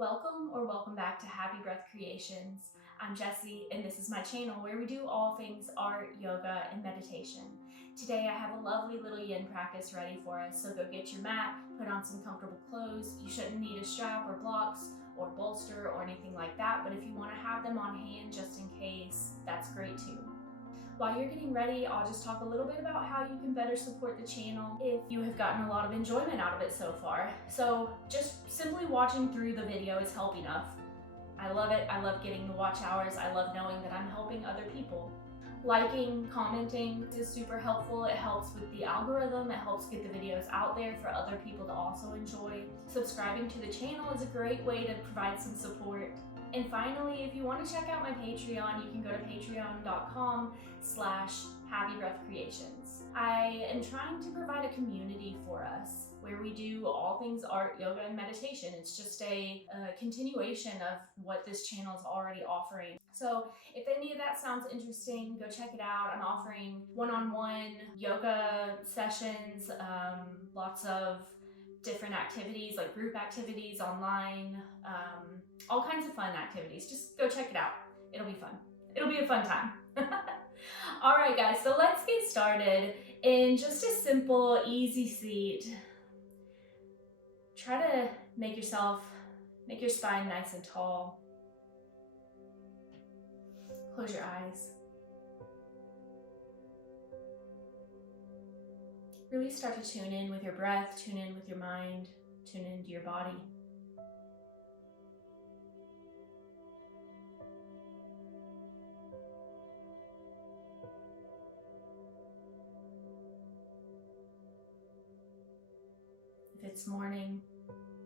Welcome or welcome back to Happy Breath Creations. I'm Jessie and this is my channel where we do all things art, yoga, and meditation. Today I have a lovely little yin practice ready for us, so go get your mat, put on some comfortable clothes. You shouldn't need a strap or blocks or bolster or anything like that, but if you want to have them on hand just in case, that's great too. While you're getting ready, I'll just talk a little bit about how you can better support the channel if you have gotten a lot of enjoyment out of it so far. So just simply watching through the video is help enough. I love it. I love getting the watch hours. I love knowing that I'm helping other people. Liking, commenting is super helpful. It helps with the algorithm. It helps get the videos out there for other people to also enjoy. Subscribing to the channel is a great way to provide some support. And finally, if you want to check out my Patreon, you can go to patreon.com/happybreathcreations. I am trying to provide a community for us where we do all things art, yoga, and meditation. It's just a continuation of what this channel is already offering. So if any of that sounds interesting, go check it out. I'm offering one-on-one yoga sessions, lots of different activities like group activities online, all kinds of fun activities. Just go check it out. It'll be fun. It'll be a fun time. All right, guys, so let's get started in just a simple, easy seat. Try to make your spine nice and tall. Close your eyes. Really start to tune in with your breath, tune in with your mind, tune into your body. If it's morning,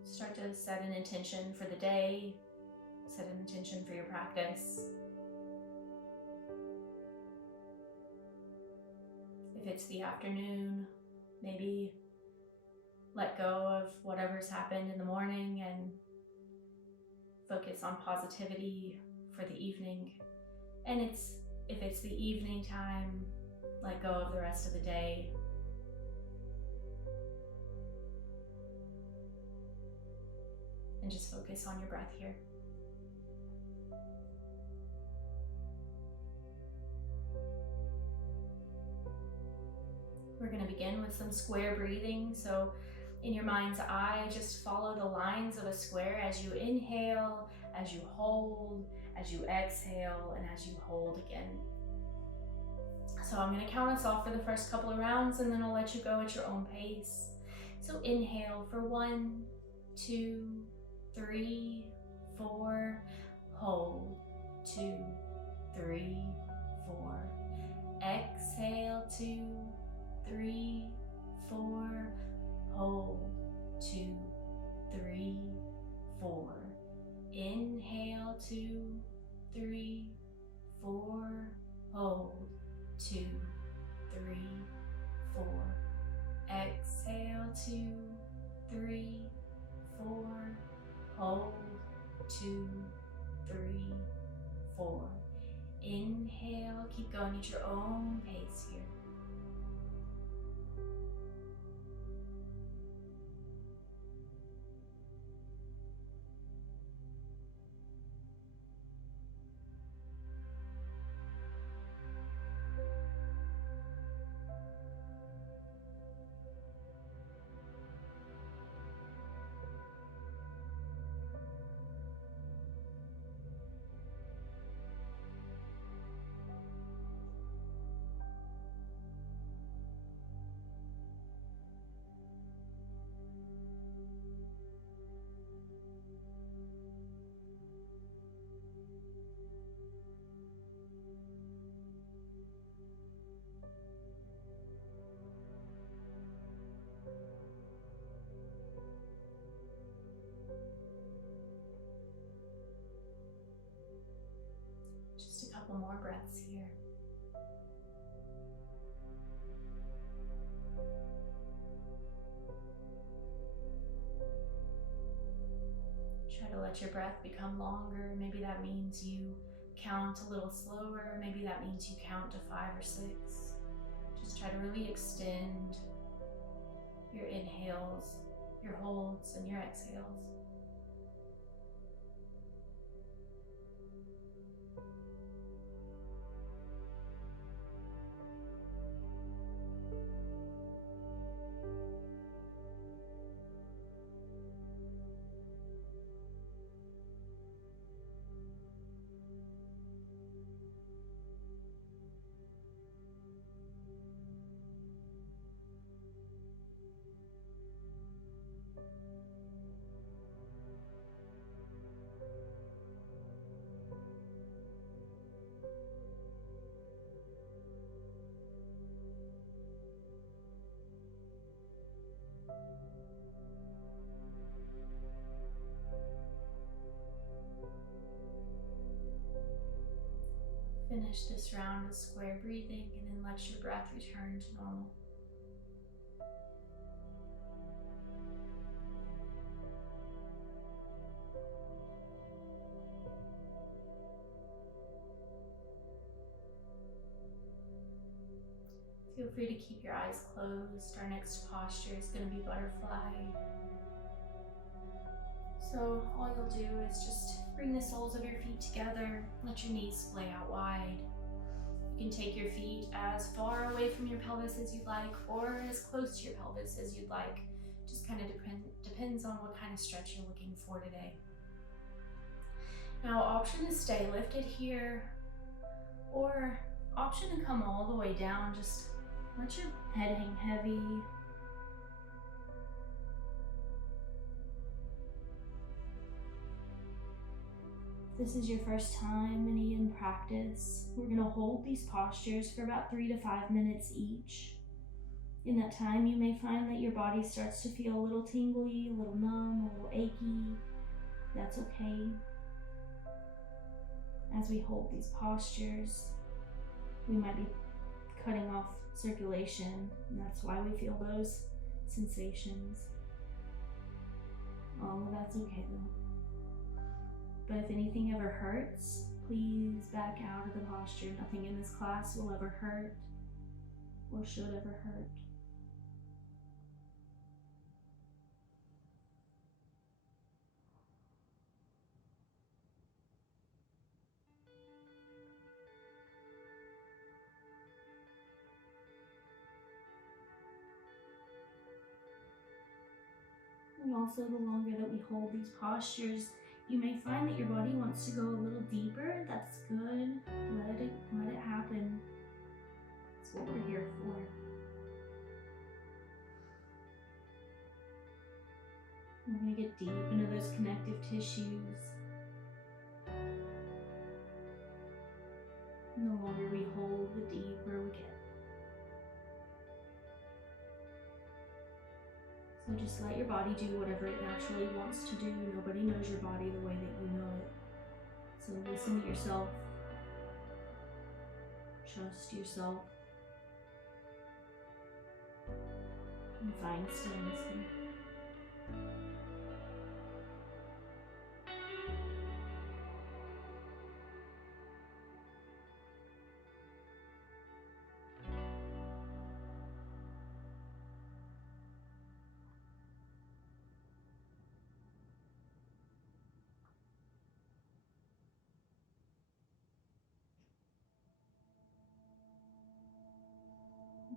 start to set an intention for the day, set an intention for your practice. If it's the afternoon, maybe let go of whatever's happened in the morning and focus on positivity for the evening. And if it's the evening time, let go of the rest of the day. And just focus on your breath here. We're going to begin with some square breathing. So in your mind's eye, just follow the lines of a square as you inhale, as you hold, as you exhale, and as you hold again. So I'm going to count us off for the first couple of rounds, and then I'll let you go at your own pace. So inhale for 1, 2, 3, 4, hold, 2, 3, 4, exhale, 2, 3, 4, hold, 2, 3, 4, inhale, 2, 3, 4, hold, 2, 3, 4, exhale, 2, 3, 4, hold, 2, 3, 4, inhale, keep going at your own pace here. Just a couple more breaths here. Try to let your breath become longer. Maybe that means you count a little slower. Maybe that means you count to 5 or 6. Just try to really extend your inhales, your holds, and your exhales. Finish this round of square breathing and then let your breath return to normal. Feel free to keep your eyes closed. Our next posture is going to be butterfly. So all you'll do is just bring the soles of your feet together, let your knees splay out wide. You can take your feet as far away from your pelvis as you'd like, or as close to your pelvis as you'd like. Just kind of depends on what kind of stretch you're looking for today. Now, option to stay lifted here, or option to come all the way down. Just let your head hang heavy. If this is your first time in a yin practice, we're going to hold these postures for about 3 to 5 minutes each. In that time, you may find that your body starts to feel a little tingly, a little numb, a little achy. That's okay. As we hold these postures, we might be cutting off circulation, and that's why we feel those sensations. Oh, that's okay though. But if anything ever hurts, please back out of the posture. Nothing in this class will ever hurt or should ever hurt. And also, the longer that we hold these postures, you may find that your body wants to go a little deeper. That's good. Let it happen. That's what we're here for. We're going to get deep into those connective tissues. And the longer we hold, the deeper we get. So just let your body do whatever it naturally wants to do. Nobody knows your body the way that you know it. So listen to yourself. Trust yourself. And find stillness here.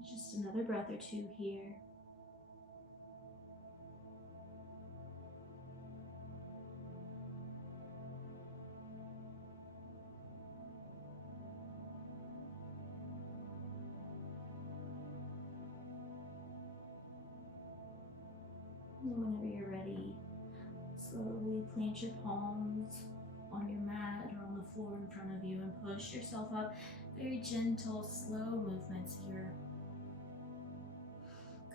Just another breath or two here. And whenever you're ready, slowly plant your palms on your mat or on the floor in front of you and push yourself up. Very gentle, slow movements here.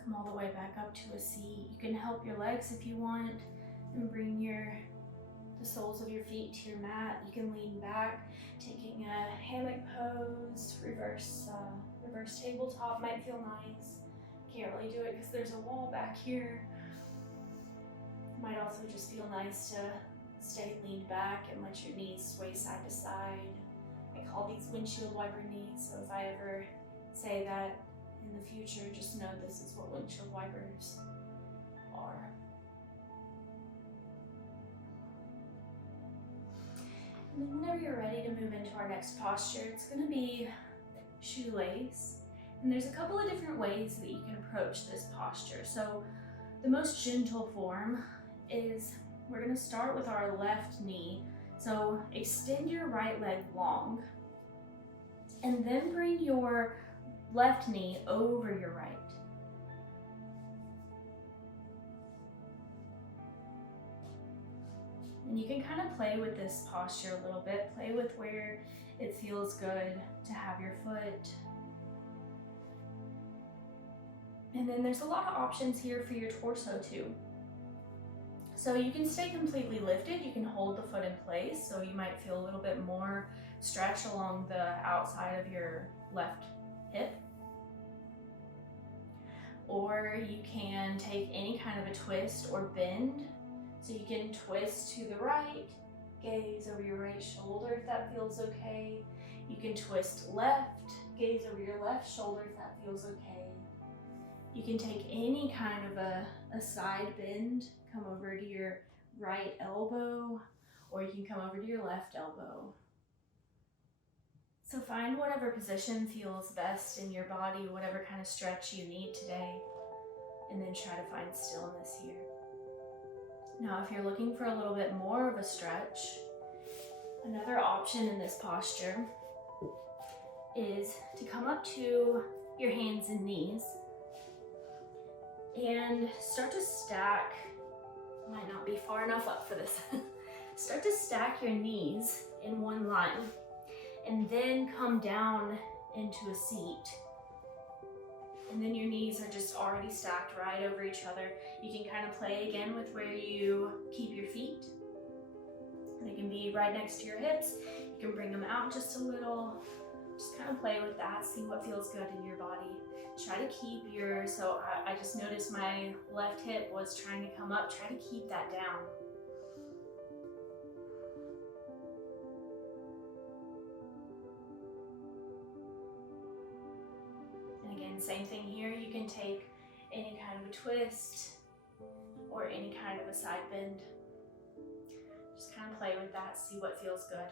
Come all the way back up to a seat. You can help your legs if you want and bring the soles of your feet to your mat. You can lean back, taking a hammock pose. Reverse tabletop might feel nice. Can't really do it because there's a wall back here. Might also just feel nice to stay leaned back and let your knees sway side to side. I call these windshield wiper knees, so if I ever say that in the future, just know this is what windshield wipers are. And then whenever you're ready to move into our next posture, it's going to be shoelace. And there's a couple of different ways that you can approach this posture. So the most gentle form is we're going to start with our left knee. So extend your right leg long and then bring your left knee over your right. And you can kind of play with this posture a little bit. Play with where it feels good to have your foot. And then there's a lot of options here for your torso too. So you can stay completely lifted. You can hold the foot in place. So you might feel a little bit more stretch along the outside of your left hip. Or you can take any kind of a twist or bend. So you can twist to the right, gaze over your right shoulder if that feels okay. You can twist left, gaze over your left shoulder if that feels okay. You can take any kind of a side bend, come over to your right elbow, or you can come over to your left elbow. So find whatever position feels best in your body, whatever kind of stretch you need today, and then try to find stillness here. Now, if you're looking for a little bit more of a stretch, another option in this posture is to come up to your hands and knees and start to stack. Might not be far enough up for this. Start to stack your knees in one line and then come down into a seat. And then your knees are just already stacked right over each other. You can kind of play again with where you keep your feet. They can be right next to your hips. You can bring them out just a little. Just kind of play with that, see what feels good in your body. Try to keep your, so I just noticed my left hip was trying to come up. Try to keep that down. And again, same thing here. You can take any kind of a twist or any kind of a side bend. Just kind of play with that, see what feels good.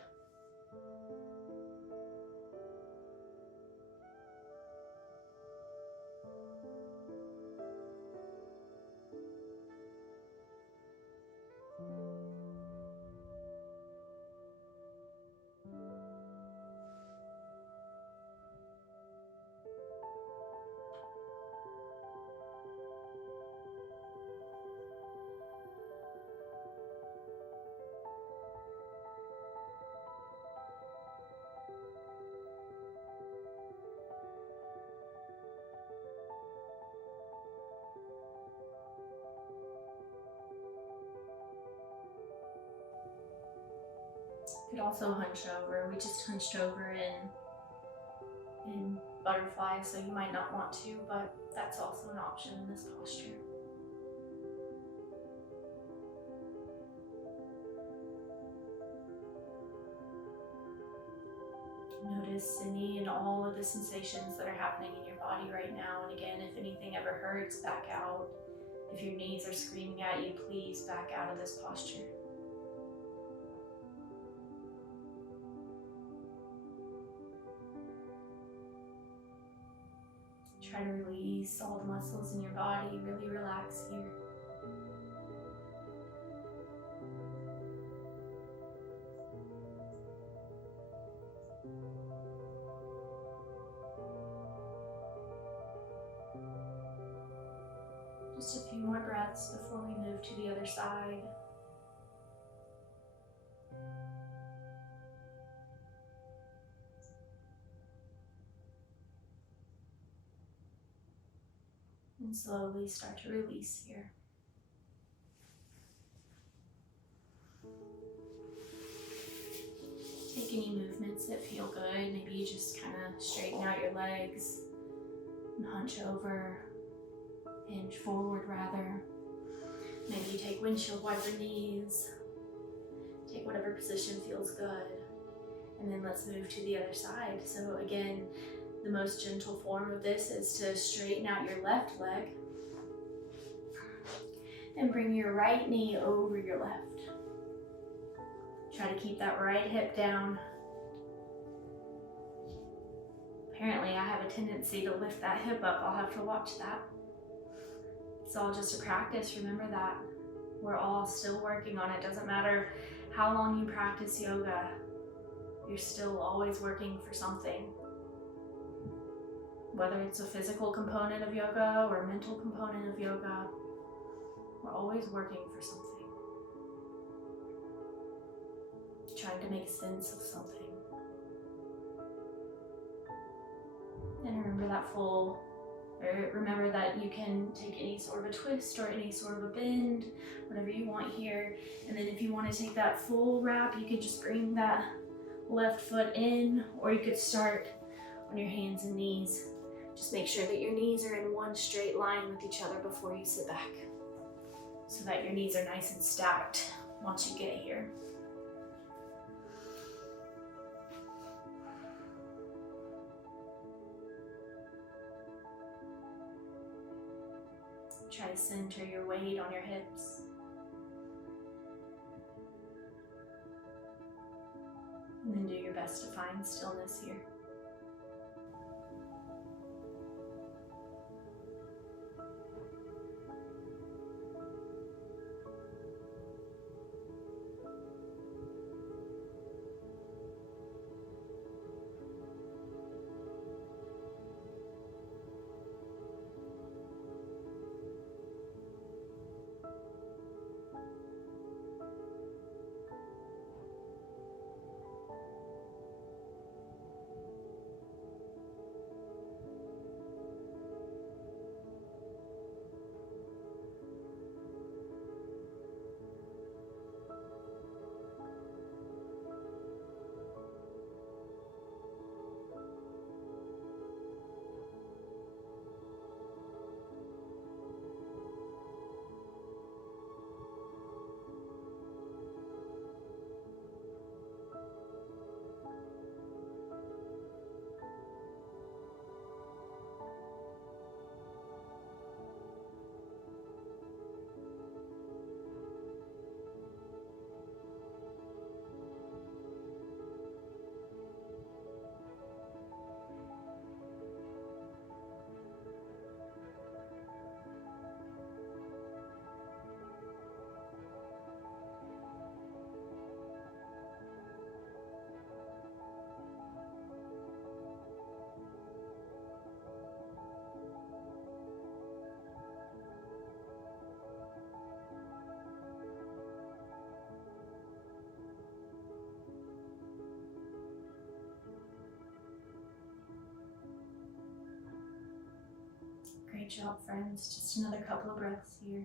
You could also hunch over. We just hunched over in butterfly, so you might not want to, but that's also an option in this posture. Notice any and all of the sensations that are happening in your body right now. And again, if anything ever hurts, back out. If your knees are screaming at you, please back out of this posture. Try to release all the muscles in your body, really relax here. Just a few more breaths before we move to the other side. And slowly start to release here. Take any movements that feel good. Maybe you just kind of straighten out your legs and hunch over, hinge forward rather. Maybe you take windshield wiper knees. Take whatever position feels good. And then let's move to the other side. So again, the most gentle form of this is to straighten out your left leg and bring your right knee over your left. Try to keep that right hip down. Apparently I have a tendency to lift that hip up. I'll have to watch that. It's all just a practice, remember that. We're all still working on it. Doesn't matter how long you practice yoga, you're still always working for something. Whether it's a physical component of yoga or a mental component of yoga, we're always working for something. Trying to make sense of something. And remember that full Remember that you can take any sort of a twist or any sort of a bend, whatever you want here. And then if you want to take that full wrap, you could just bring that left foot in, or you could start on your hands and knees. Just make sure that your knees are in one straight line with each other before you sit back, so that your knees are nice and stacked once you get here. Try to center your weight on your hips. And then do your best to find stillness here. Great job, friends. Just another couple of breaths here.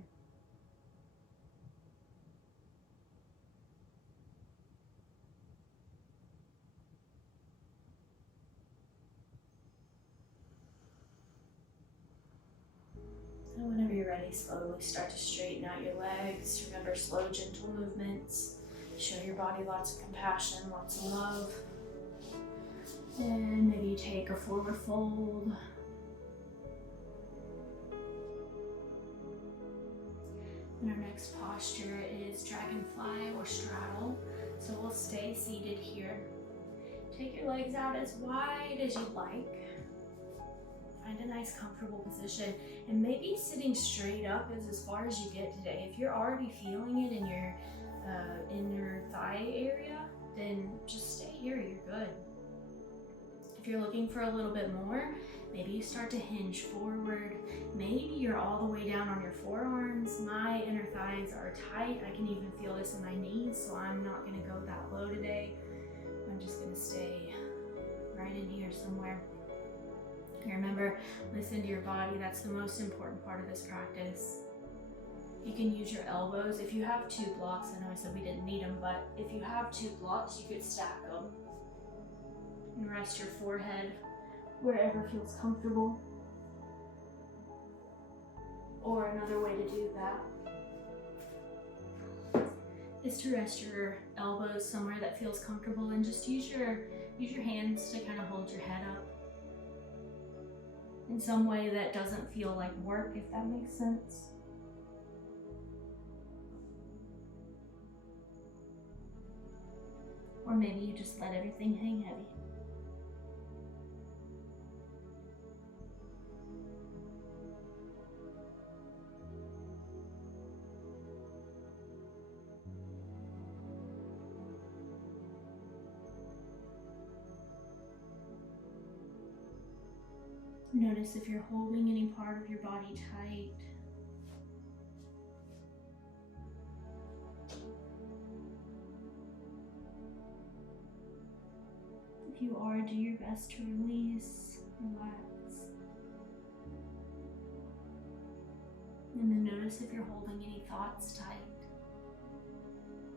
And whenever you're ready, slowly start to straighten out your legs. Remember, slow, gentle movements. Show your body lots of compassion, lots of love. And maybe you take a forward fold. And our next posture is dragonfly or straddle. So we'll stay seated here. Take your legs out as wide as you'd like. Find a nice comfortable position, and maybe sitting straight up is as far as you get today. If you're already feeling it in your thigh area, then just stay here, you're good. If you're looking for a little bit more, maybe you start to hinge forward. Maybe you're all the way down on your forearms. My inner thighs are tight. I can even feel this in my knees, so I'm not gonna go that low today. I'm just gonna stay right in here somewhere. Remember, listen to your body. That's the most important part of this practice. You can use your elbows. If you have two blocks, I know I said we didn't need them, but if you have two blocks, you could stack them. And rest your forehead wherever feels comfortable. Or another way to do that is to rest your elbows somewhere that feels comfortable, and just use your hands to kind of hold your head up in some way that doesn't feel like work, if that makes sense. Or maybe you just let everything hang heavy. Notice if you're holding any part of your body tight. If you are, do your best to release, relax. And then notice if you're holding any thoughts tight.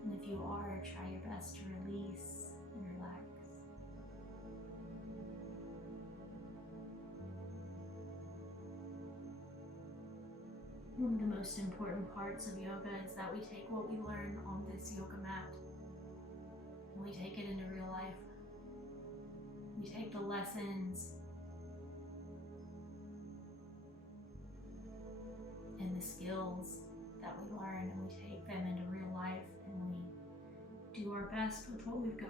And if you are, try your best to release and relax. One of the most important parts of yoga is that we take what we learn on this yoga mat and we take it into real life. We take the lessons and the skills that we learn and we take them into real life and we do our best with what we've got.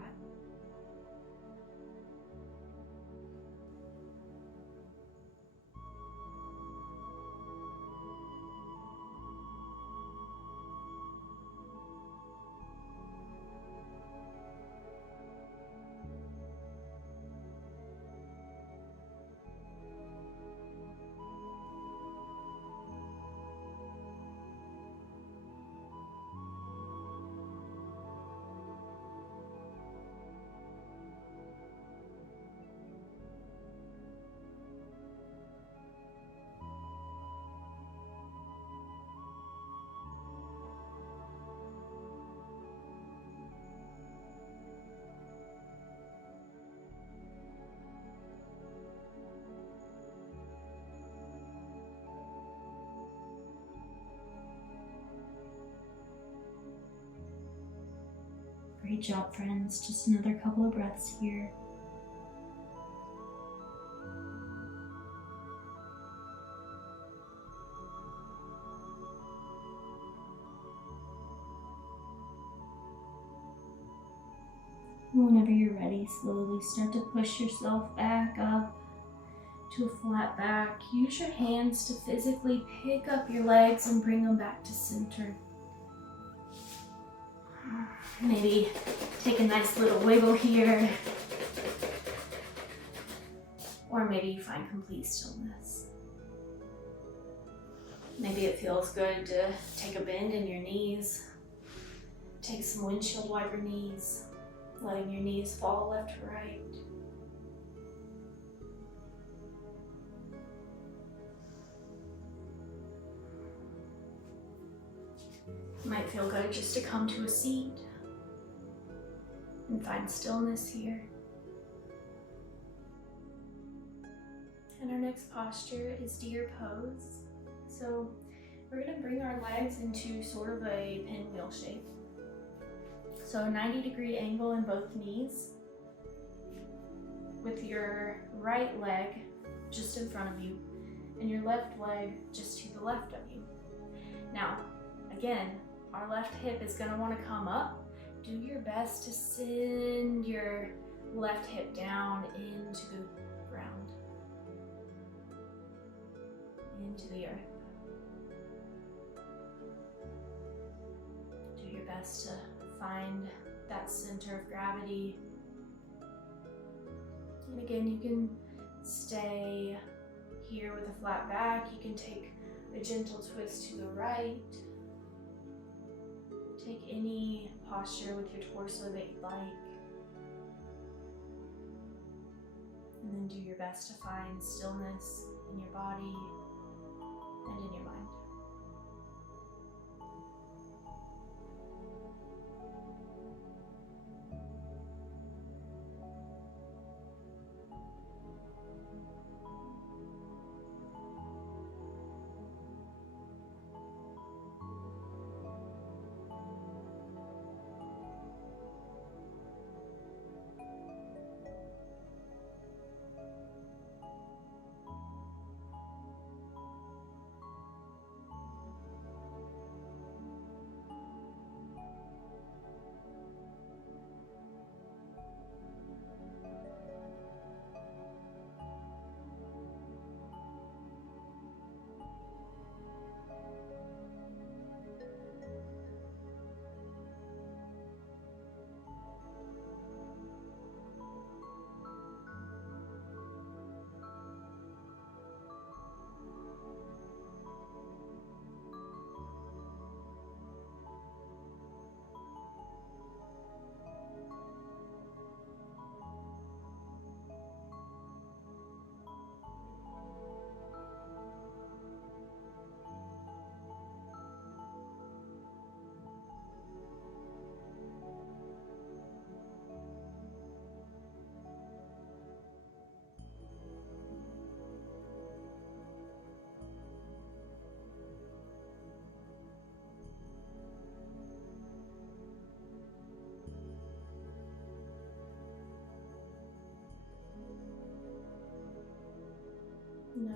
Great job, friends. Just another couple of breaths here. Whenever you're ready, slowly start to push yourself back up to a flat back. Use your hands to physically pick up your legs and bring them back to center. Maybe take a nice little wiggle here. Or maybe you find complete stillness. Maybe it feels good to take a bend in your knees. Take some windshield wiper knees, letting your knees fall left to right. Might feel good just to come to a seat and find stillness here. And our next posture is deer pose. So we're going to bring our legs into sort of a pinwheel shape. So a 90-degree angle in both knees, with your right leg just in front of you and your left leg just to the left of you. Now, again, our left hip is going to want to come up. Do your best to send your left hip down into the ground, into the earth. Do your best to find that center of gravity. And again, you can stay here with a flat back. You can take a gentle twist to the right. Take any posture with your torso that you'd like. And then do your best to find stillness in your body and in your mind.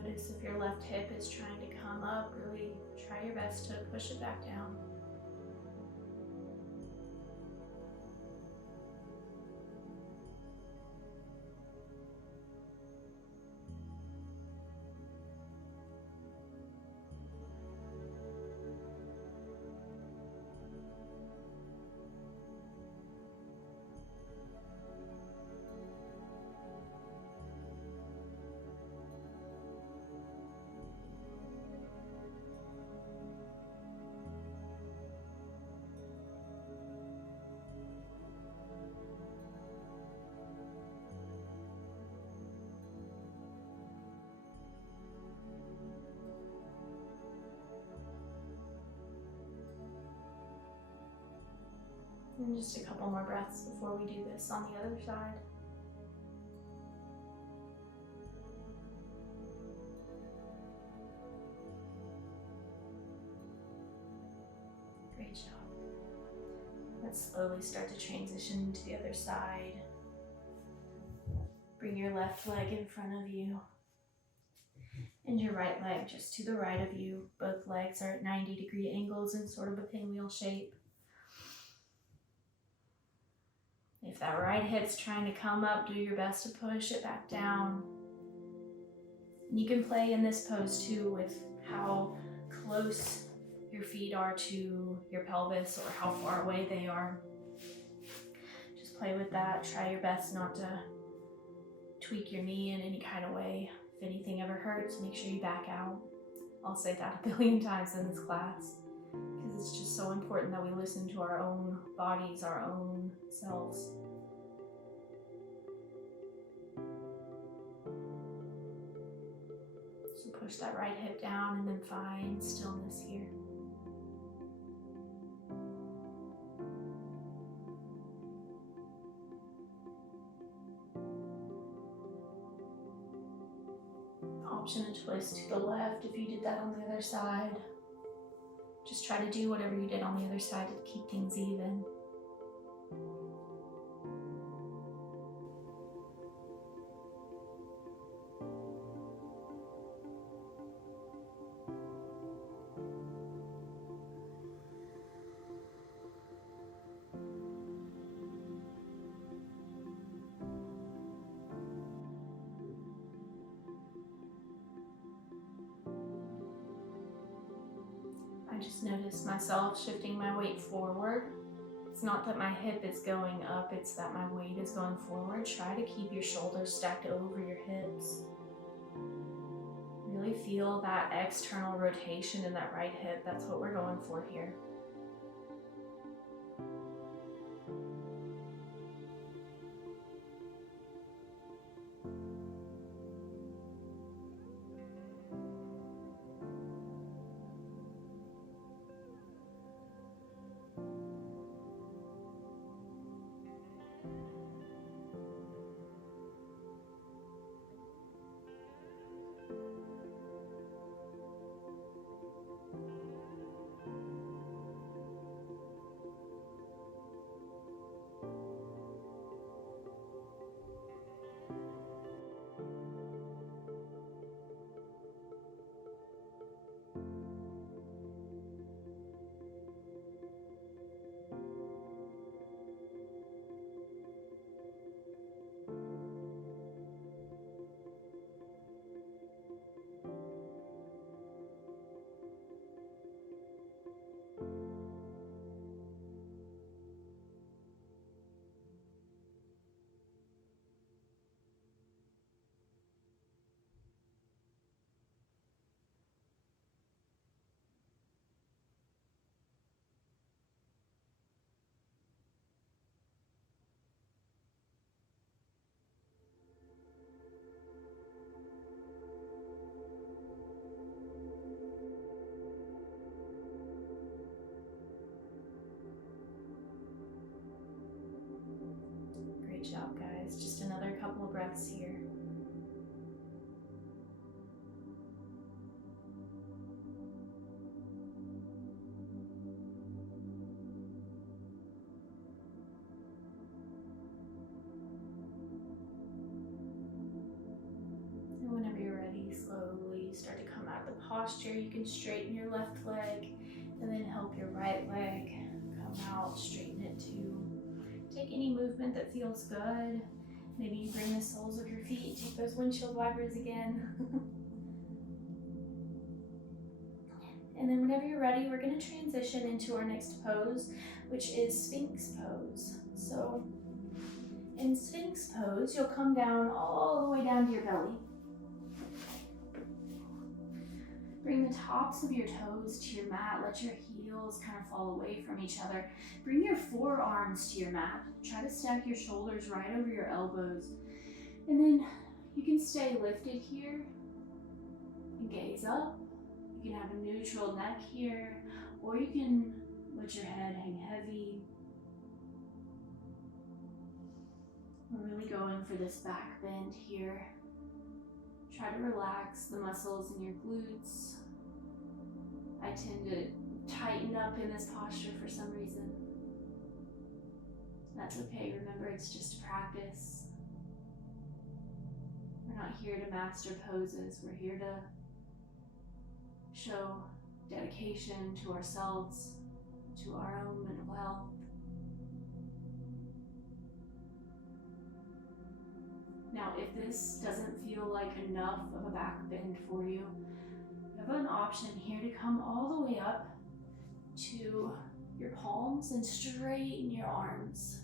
Notice if your left hip is trying to come up, really try your best to push it back down. And just a couple more breaths before we do this on the other side. Great job. Let's slowly start to transition to the other side. Bring your left leg in front of you and your right leg just to the right of you. Both legs are at 90-degree angles in sort of a pinwheel shape. If that right hip's trying to come up, do your best to push it back down. And you can play in this pose too with how close your feet are to your pelvis or how far away they are. Just play with that. Try your best not to tweak your knee in any kind of way. If anything ever hurts, make sure you back out. I'll say that a billion times in this class because it's just so important that we listen to our own bodies, our own selves. So push that right hip down and then find stillness here. Option to twist to the left if you did that on the other side. Just try to do whatever you did on the other side to keep things even. I just noticed myself shifting my weight forward. It's not that my hip is going up, it's that my weight is going forward. Try to keep your shoulders stacked over your hips. Really feel that external rotation in that right hip. That's what we're going for here. Great job, guys. Just another couple of breaths here. And whenever you're ready, slowly posture, you can straighten your left leg and then help your right leg come out, straighten it too. Take any movement that feels good. Maybe you bring the soles of your feet, take those windshield wipers again. And then whenever you're ready, we're going to transition into our next pose, which is Sphinx pose. So in Sphinx pose, you'll come down all the way down to your belly. Bring the tops of your toes to your mat. Let your heels kind of fall away from each other. Bring your forearms to your mat. Try to stack your shoulders right over your elbows. And then you can stay lifted here and gaze up. You can have a neutral neck here, or you can let your head hang heavy. We're really going for this back bend here. Try to relax the muscles in your glutes. I tend to tighten up in this posture for some reason. That's okay, remember it's just practice. We're not here to master poses, we're here to show dedication to ourselves, to our own mental health. Now, if this doesn't feel like enough of a back bend for you, you have an option here to come all the way up to your palms and straighten your arms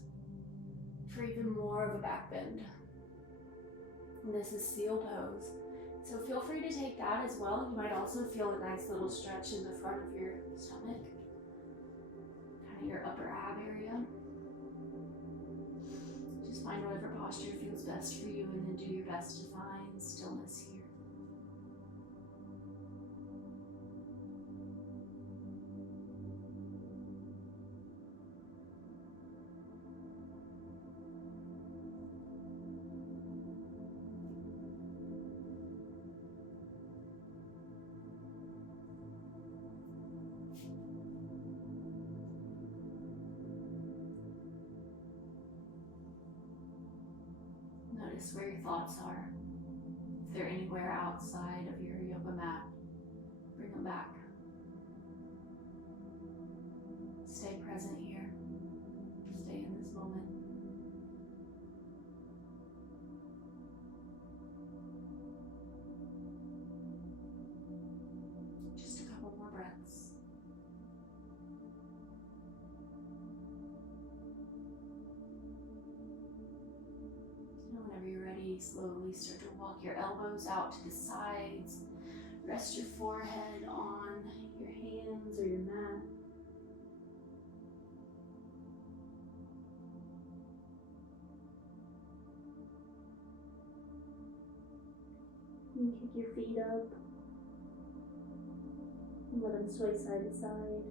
for even more of a back bend. And this is seal pose. So feel free to take that as well. You might also feel a nice little stretch in the front of your stomach, kind of your upper ab area. Just find whatever posture feels best for you and then do your best to find stillness here. Notice where your thoughts are. If they're anywhere outside of your yoga mat, bring them back. Stay present here. Stay in this moment. Just a couple more breaths. Whenever you're ready, slowly start to walk your elbows out to the sides. Rest your forehead on your hands or your mat. And kick your feet up. And let them sway side to side.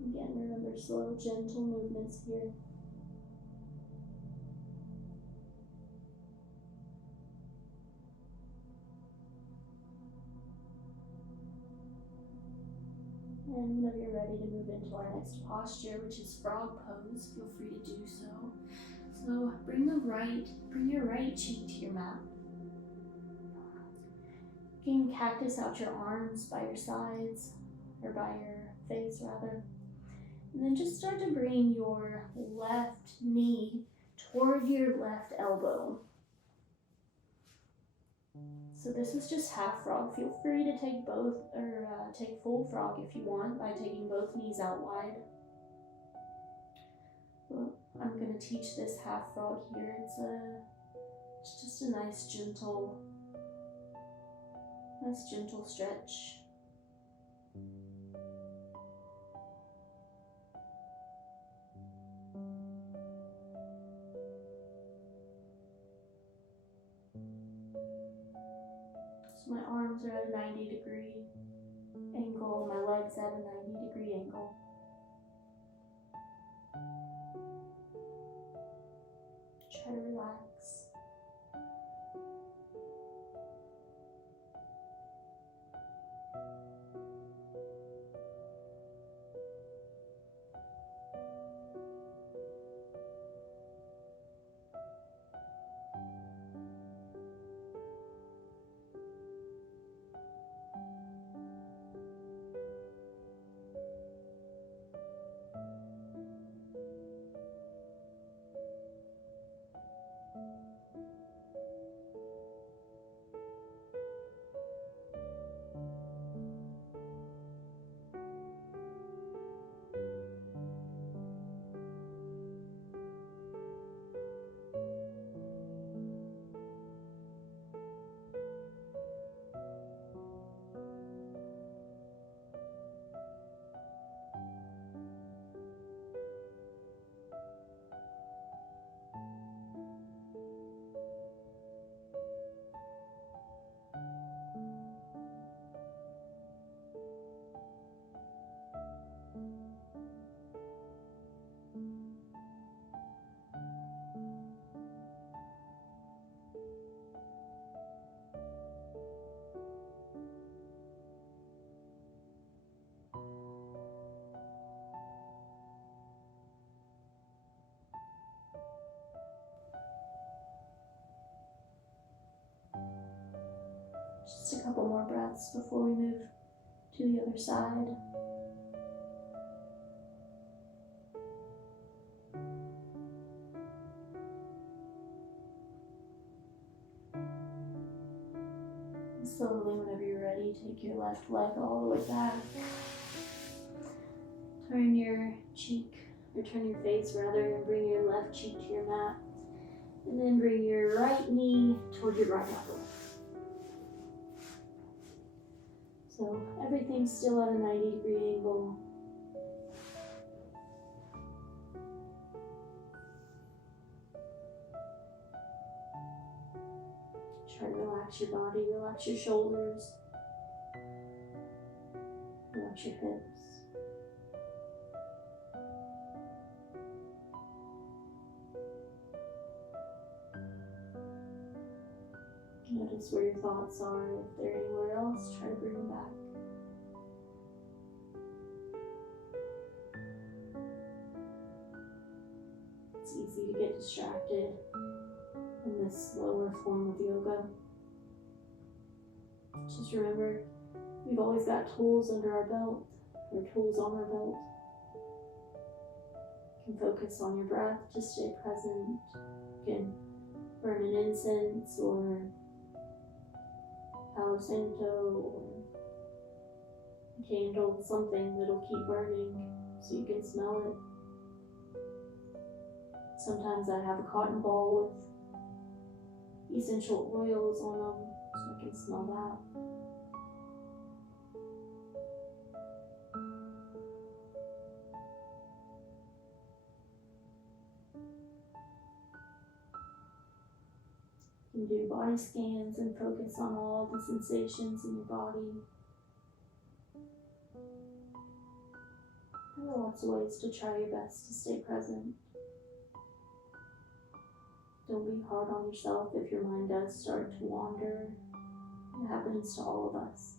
Again, remember slow, gentle movements here. And whenever you're ready to move into our next posture, which is frog pose, feel free to do so. So bring your right cheek to your mat. You can cactus out your arms by your sides, or by your face rather. And then just start to bring your left knee toward your left elbow. So this is just half frog. Feel free to take both, or take full frog if you want by taking both knees out wide. Well, I'm going to teach this half frog here. It's just a nice gentle stretch. So my arms are at a 90-degree angle, my legs at a 90-degree angle. Try to relax. Just a couple more breaths before we move to the other side. And slowly, whenever you're ready, take your left leg all the way back. Turn your face and bring your left cheek to your mat. And then bring your right knee toward your right knuckle. So everything's still at a 90-degree angle. Try to relax your body, relax your shoulders, relax your hips. Notice where your thoughts are. If they're anywhere else, try to bring them back. It's easy to get distracted in this lower form of yoga. Just remember, we've always got tools under our belt, or tools on our belt. You can focus on your breath to stay present. You can burn an incense or Palo Santo or a candle, something that'll keep burning so you can smell it. Sometimes I have a cotton ball with essential oils on them so I can smell that. You can do body scans and focus on all the sensations in your body. There are lots of ways to try your best to stay present. Don't be hard on yourself if your mind does start to wander. It happens to all of us.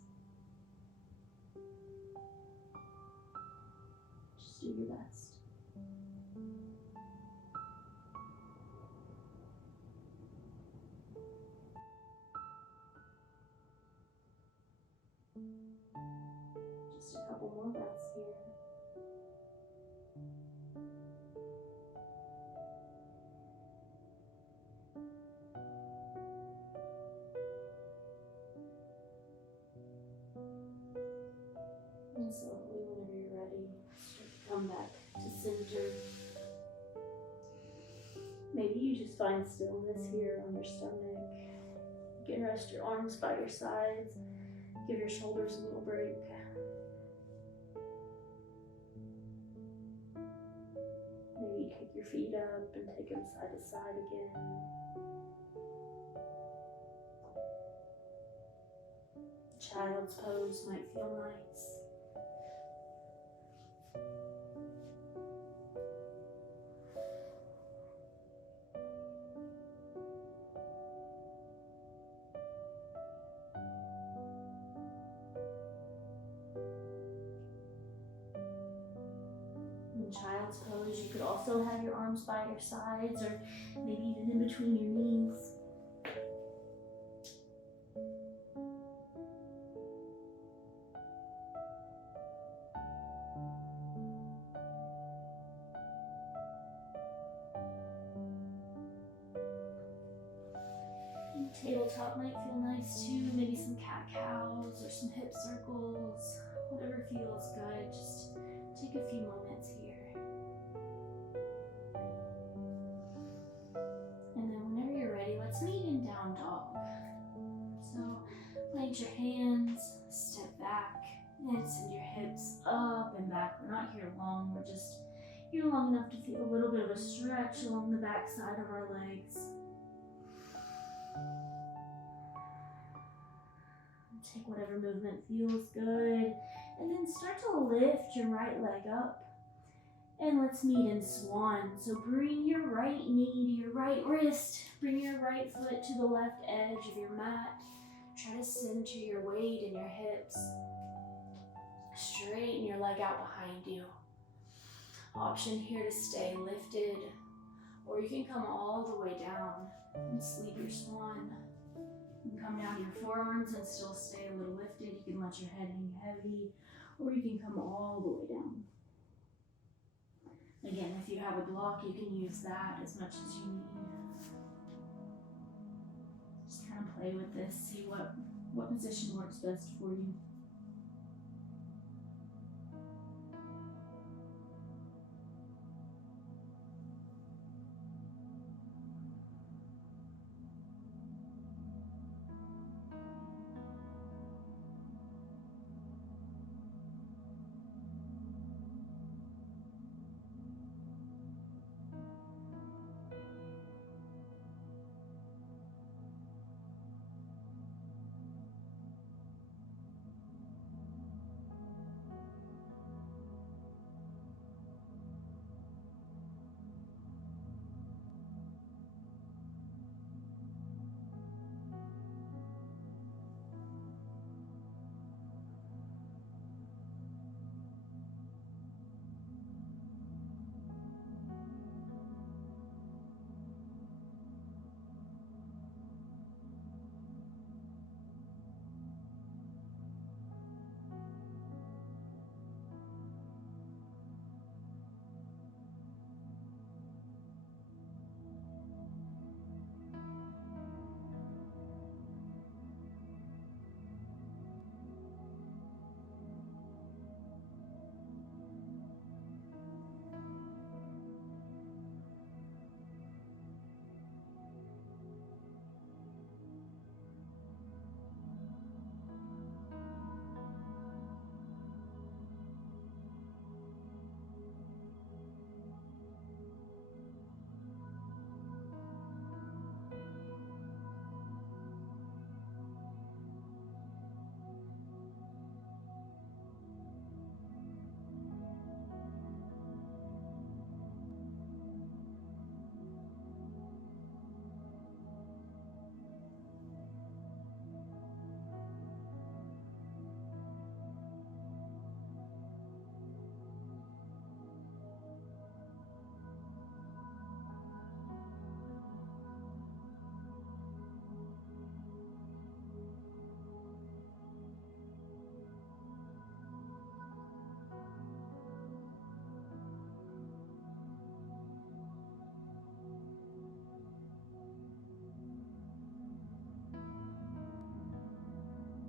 Just do your best. Just a couple more breaths here. And slowly, whenever you're ready, start to come back to center. Maybe you just find stillness here on your stomach. You can rest your arms by your sides. Give your shoulders a little break. Maybe kick your feet up and take them side to side again. Child's pose might feel nice. In child's pose, you could also have your arms by your sides or maybe even in between your knees. And tabletop might feel nice too, maybe some cat-cows or some hip circles, whatever feels good. Just take a few moments here. And then whenever you're ready, let's meet in down dog. So plant your hands, step back, and send your hips up and back. We're not here long, we're just here long enough to feel a little bit of a stretch along the back side of our legs. Take whatever movement feels good, and then start to lift your right leg up. And let's meet in swan. So bring your right knee to your right wrist. Bring your right foot to the left edge of your mat. Try to center your weight in your hips. Straighten your leg out behind you. Option here to stay lifted, or you can come all the way down and sleep your swan. You can come down to your forearms and still stay a little lifted. You can let your head hang heavy, or you can come all the way down. Again, if you have a block, you can use that as much as you need. Just kind of play with this, see what position works best for you.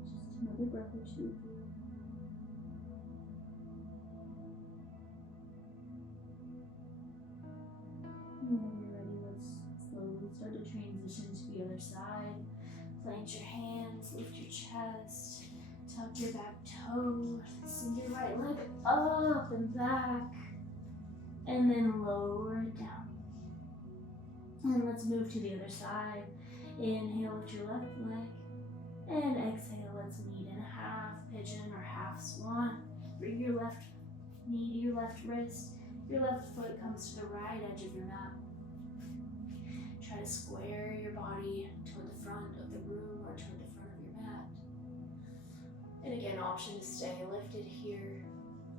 Just another breath or two. And when you're ready, let's slowly start to transition to the other side. Plant your hands, lift your chest, tuck your back toe, send your right leg up and back, and then lower it down. And let's move to the other side. Inhale, lift your left leg, and exhale, let's meet in a half pigeon or half swan. Bring your left knee to your left wrist. Your left foot comes to the right edge of your mat. Try to square your body toward the front of the room or toward the front of your mat. And again, option to stay lifted here,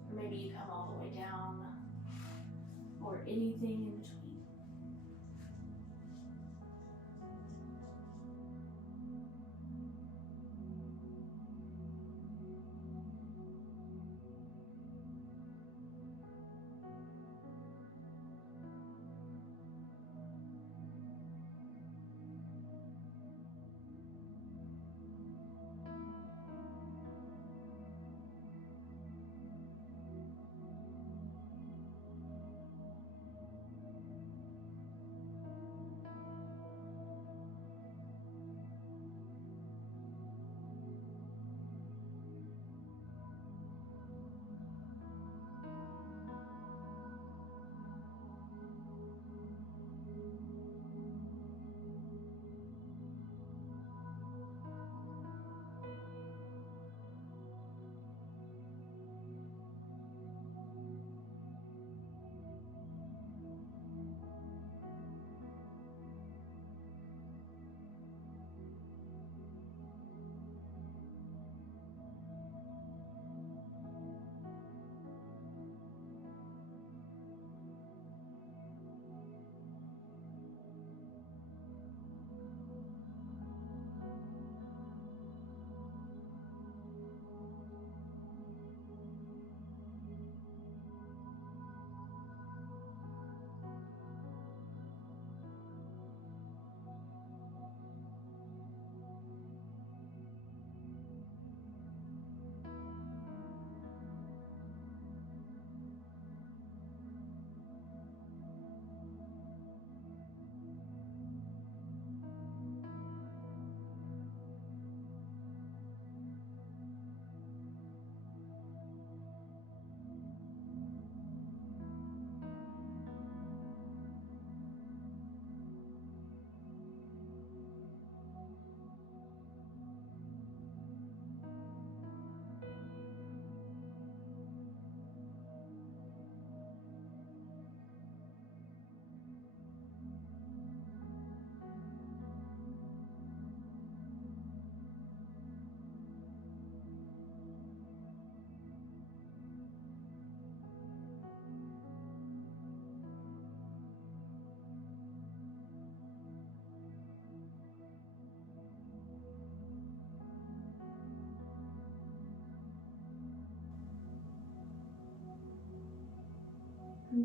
or maybe you come all the way down, or anything in between.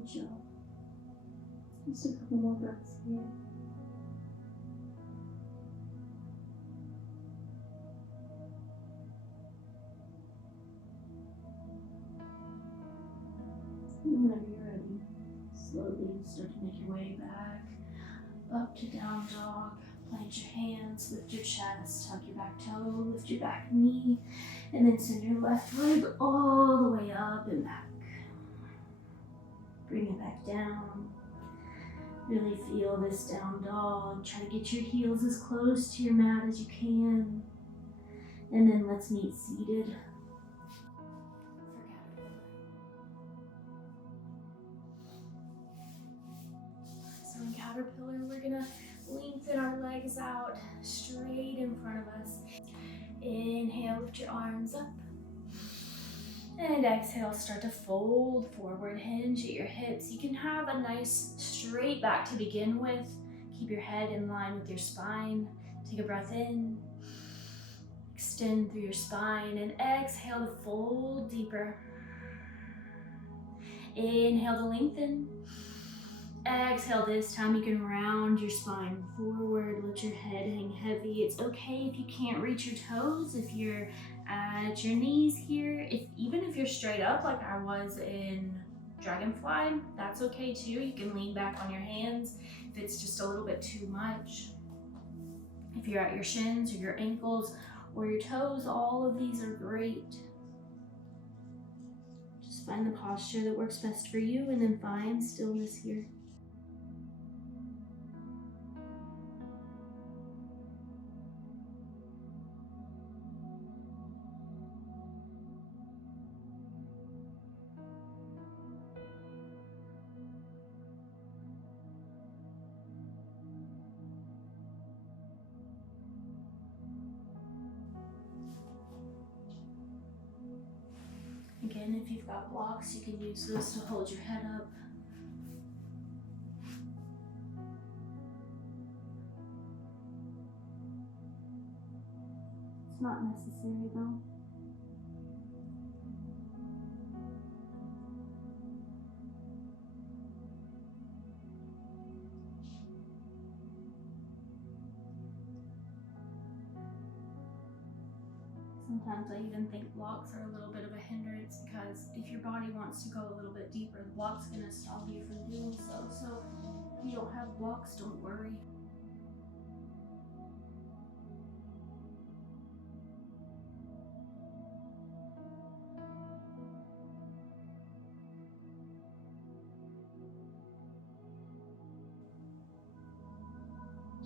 Good job. Just a couple more breaths here. And whenever you're ready, slowly start to make your way back up to down dog. Plant your hands, lift your chest, tuck your back toe, lift your back knee, and then send your left leg all the way up and back. Bring it back down. Really feel this down dog. Try to get your heels as close to your mat as you can. And then let's meet seated for caterpillar. So in caterpillar, we're gonna lengthen our legs out straight in front of us. Inhale, lift your arms up. And exhale, start to fold forward, hinge at your hips. You can have a nice straight back to begin with. Keep your head in line with your spine. Take a breath in. Extend through your spine and exhale to fold deeper. Inhale to lengthen. Exhale, this time you can round your spine forward, let your head hang heavy. It's okay if you can't reach your toes, if you're at your knees here, even if you're straight up like I was in Dragonfly, that's okay too. You can lean back on your hands if it's just a little bit too much. If you're at your shins or your ankles or your toes, all of these are great. Just find the posture that works best for you and then find stillness here. Again, if you've got blocks, you can use those to hold your head up. It's not necessary though. Sometimes I even think blocks are a little bit of a hindrance because if your body wants to go a little bit deeper, the block's gonna stop you from doing so. So if you don't have blocks, don't worry.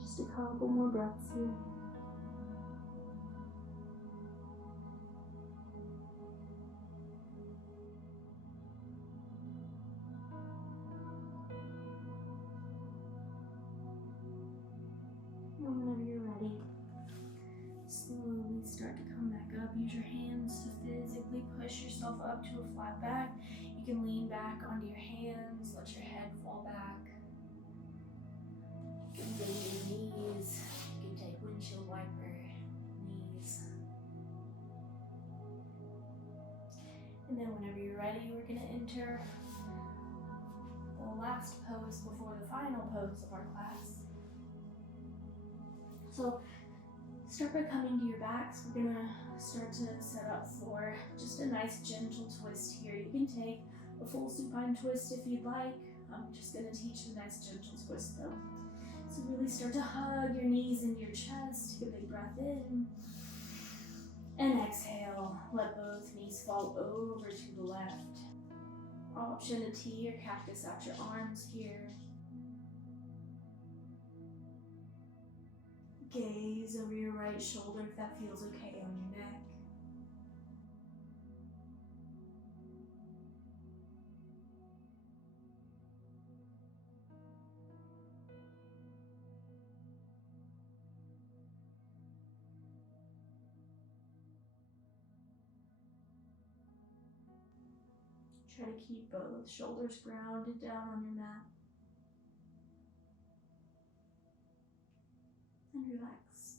Just a couple more breaths here. And whenever you're ready, slowly start to come back up. Use your hands to physically push yourself up to a flat back. You can lean back onto your hands, let your head fall back. You can bend your knees. You can take windshield wiper knees. And then whenever you're ready, we're gonna enter the last pose before the final pose of our class. So start by coming to your backs. We're gonna start to set up for just a nice gentle twist here. You can take a full supine twist if you'd like. I'm just gonna teach a nice gentle twist though. So really start to hug your knees into your chest. Take a big breath in. And exhale, let both knees fall over to the left. Option a T or cactus out your arms here. Gaze over your right shoulder if that feels okay on your neck. Try to keep both shoulders grounded down on your mat. And relax.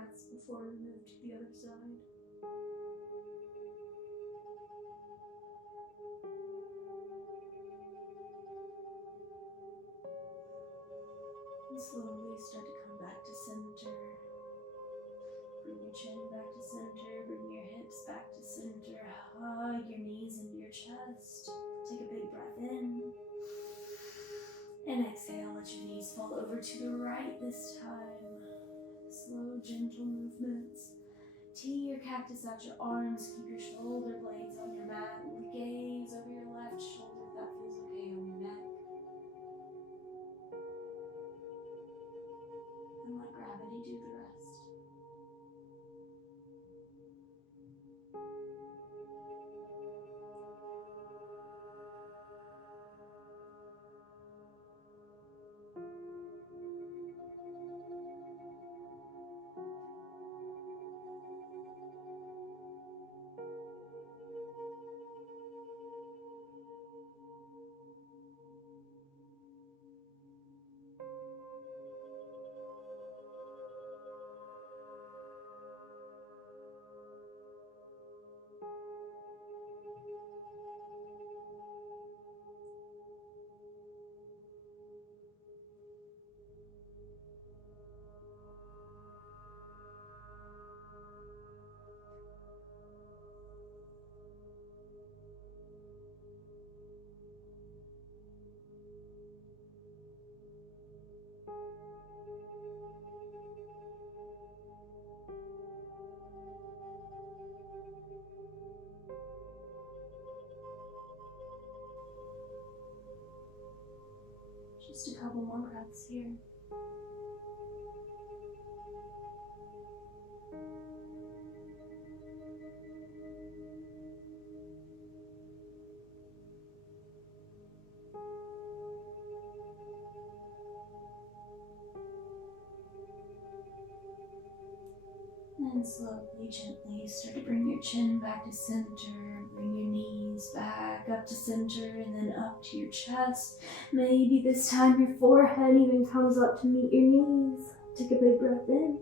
breaths before we move to the other side. And slowly start to come back to center. Bring your chin back to center. Bring your hips back to center. Hug your knees into your chest. Take a big breath in. And exhale, let your knees fall over to the right this time. Slow, gentle movements. Tee your cactus out your arms. Keep your shoulder blades on your mat. Gaze over your left shoulder if that feels okay on your neck. And let gravity do the rest. Just a couple more breaths here. And slowly, gently start to bring your chin back to center. Bring your knees back up to center and then up to your chest. Maybe this time your forehead even comes up to meet your knees. Take a big breath in.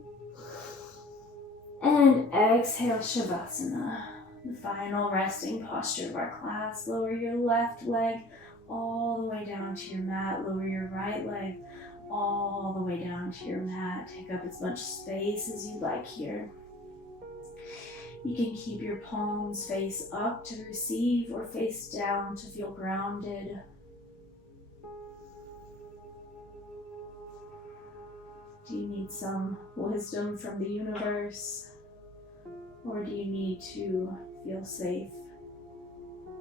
And exhale, Shavasana. The final resting posture of our class. Lower your left leg all the way down to your mat. Lower your right leg all the way down to your mat. Take up as much space as you like here. You can keep your palms face up to receive or face down to feel grounded. Do you need some wisdom from the universe? Or do you need to feel safe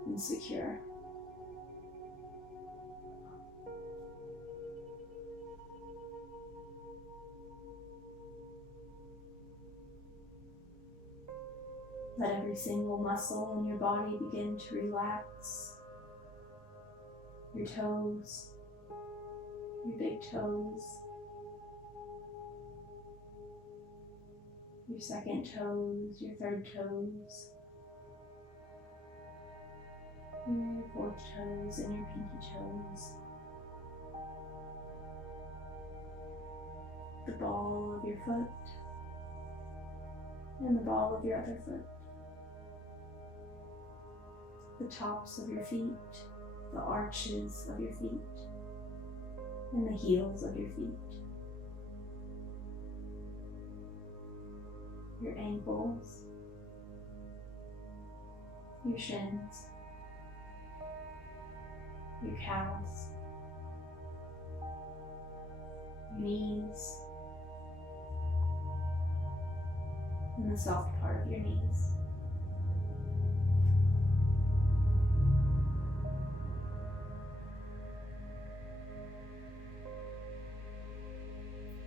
and secure? Let every single muscle in your body begin to relax. Your toes, your big toes, your second toes, your third toes, your fourth toes, and your pinky toes. The ball of your foot, and the ball of your other foot. The tops of your feet, the arches of your feet, and the heels of your feet. Your ankles, your shins, your calves, your knees, and the soft part of your knees.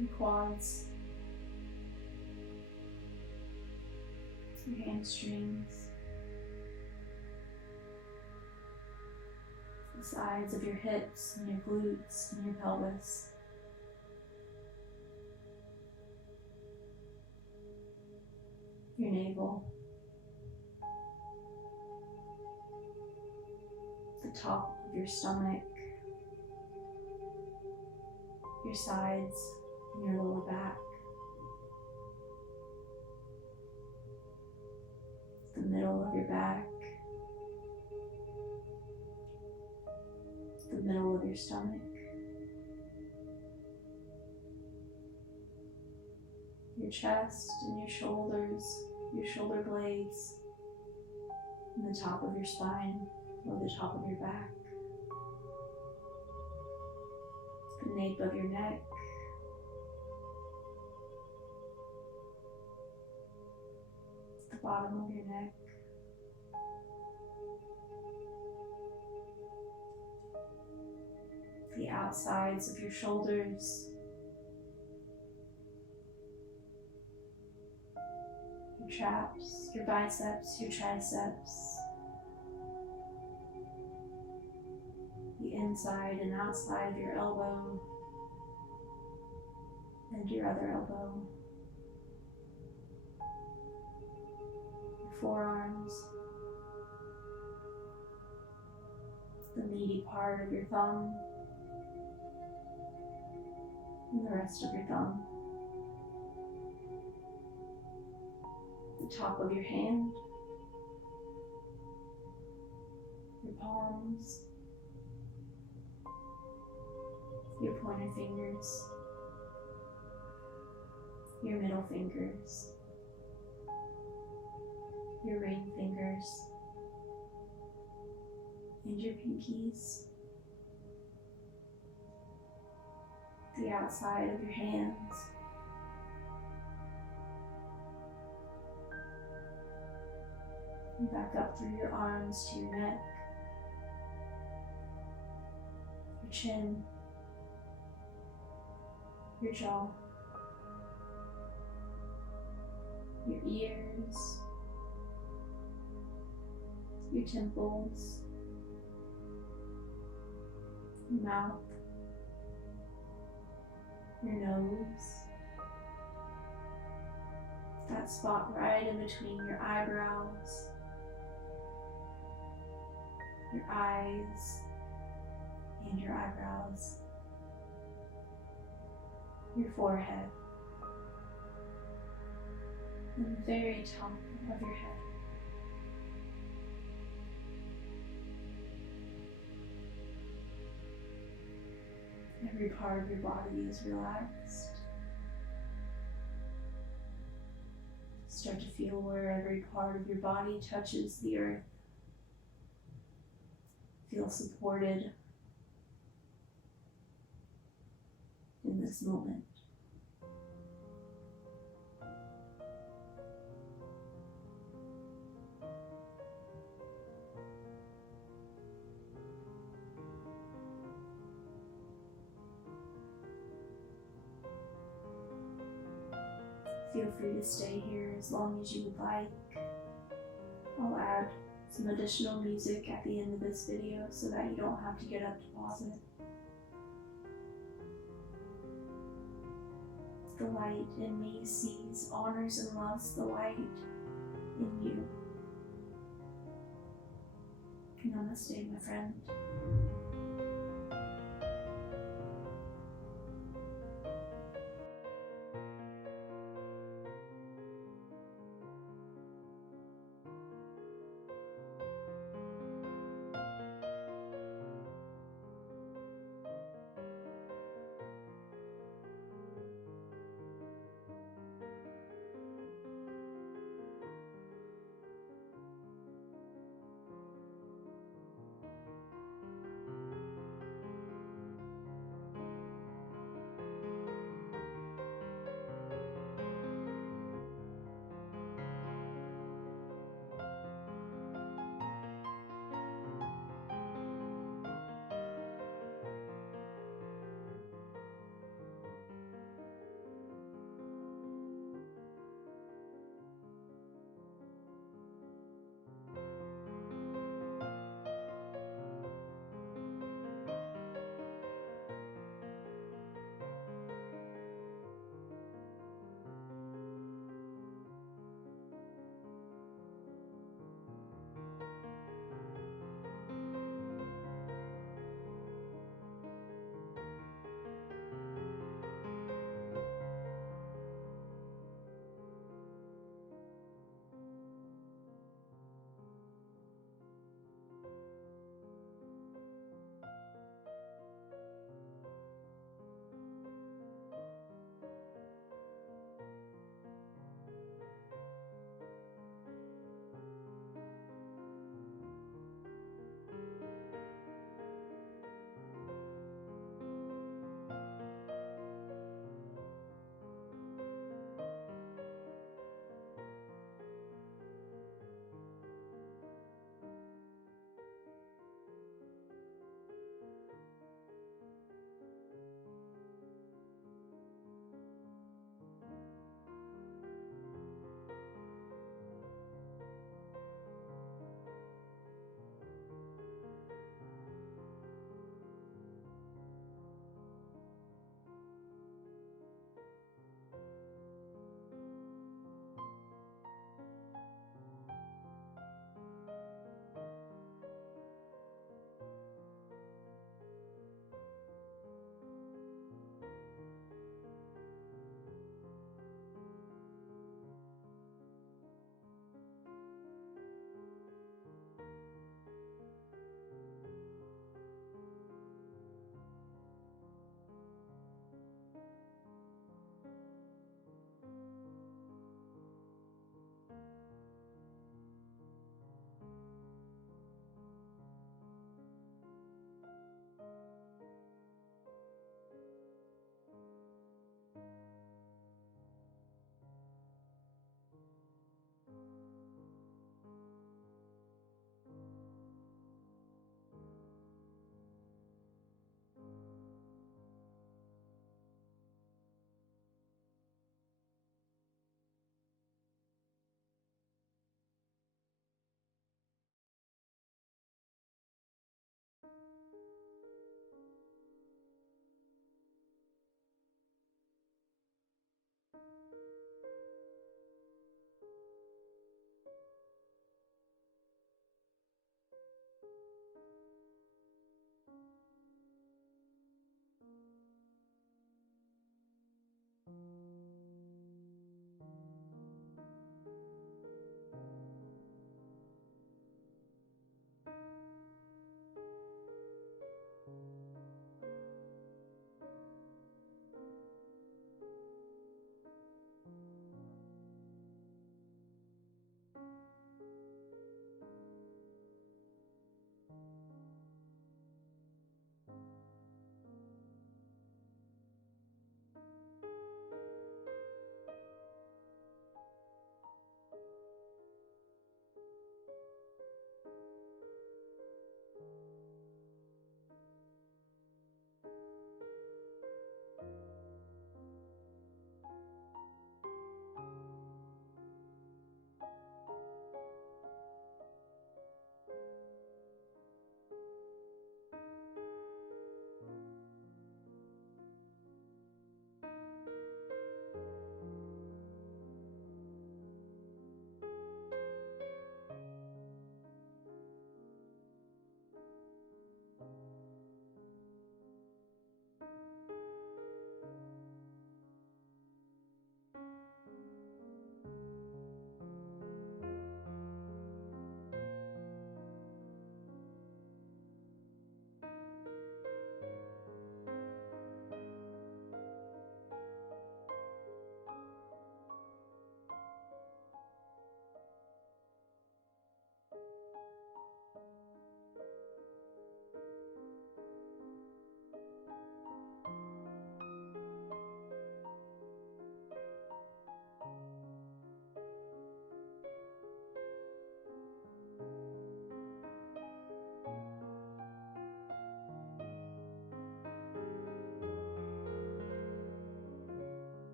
Your quads, your hamstrings, the sides of your hips and your glutes and your pelvis. Your navel, the top of your stomach, your sides, and your lower back, middle of your back, the middle of your stomach, your chest and your shoulders, your shoulder blades, and the top of your spine or the top of your back, the nape of your neck, the bottom of your neck, the outsides of your shoulders, your traps, your biceps, your triceps, the inside and outside of your elbow and your other elbow, your forearms, the meaty part of your thumb, and the rest of your thumb, the top of your hand, your palms, your pointer fingers, your middle fingers, your ring fingers, and your pinkies, the outside of your hands, and back up through your arms to your neck, your chin, your jaw, your ears, your temples, your mouth, your nose, that spot right in between your eyebrows, your eyes, and your eyebrows, your forehead, and the very top of your head. Every part of your body is relaxed. Start to feel where every part of your body touches the earth. Feel supported in this moment. Feel free to stay here as long as you would like. I'll add some additional music at the end of this video so that you don't have to get up to pause it. The light in me sees, honors, and loves the light in you. Namaste, my friend.